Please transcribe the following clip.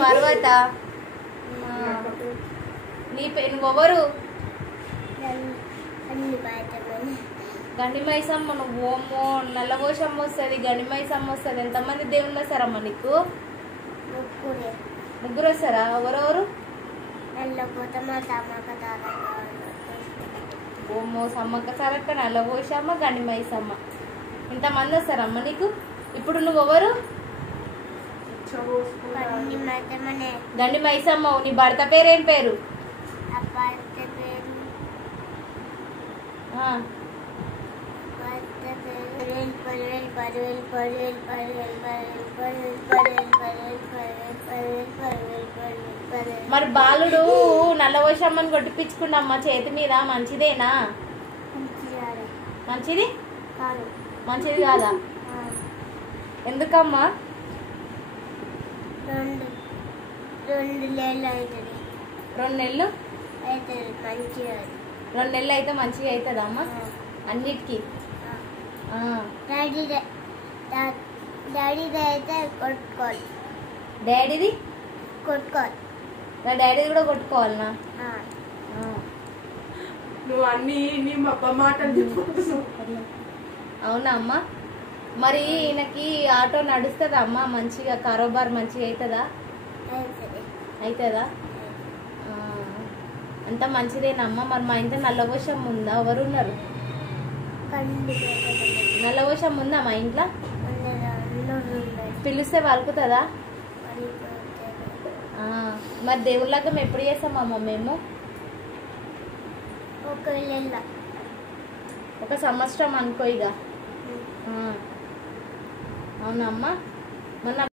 పర్వత నువ్వెవరు? గండి మైసమ్మ. నువ్వు ఓమో నల్లవోషమ్మ వస్తుంది, గండి మైసమ్మ వస్తుంది. ఎంతమంది దేవుళ్ళు వస్తారమ్మా నీకు? ముగ్గురు వస్తారా? ఎవరెవరు? ఓమో సమ్మక్క సారక్క, నల్లవోషమ్మ, గండి మైసమ్మ. ఇంతమంది వస్తారమ్మ నీకు. ఇప్పుడు నువ్వెవరు? గండి మైసమ్మ. నీ భర్త పేరేం పేరు? మరి బాలుడు నల్లవోషమ్మని కొట్టిపించుకున్నమ్మా చేతి మీద, మంచిదేనా? మంచిది మంచిది కాదా? ఎందుకమ్మా? 2 నెలలు 2 నెలలు 2 నెలలు అయితే మంచిగా అవుతుందా అమ్మా అన్నిటికీ? డాడీది అయితే కొట్టుకోవాలి. డాడీది కొట్టుకోవాలి. నా డాడీది కూడా కొట్టుకోవాలనా? నువ్వు అన్ని మాటలు. అవునా అమ్మా? మరి ఈయనకి ఆటో నడుస్తుందా అమ్మా? మంచిగా కారోబార్ మంచిగా అవుతుందా? అవుతుందా? అంత మంచిదేనమ్మా. మరి మా ఇంట్లో నల్లవోషం ఉందా? ఎవరు ఉన్నారు? నల్లవోషం ఉందా మా ఇంట్లో? పిలిస్తే వలుకుతుందా? మరి దేవుళ్ళగా ఎప్పుడు చేస్తామమ్మా మేము? 1 సంవత్సరం అనుకో ఇక. అవునమ్మా. మొన్న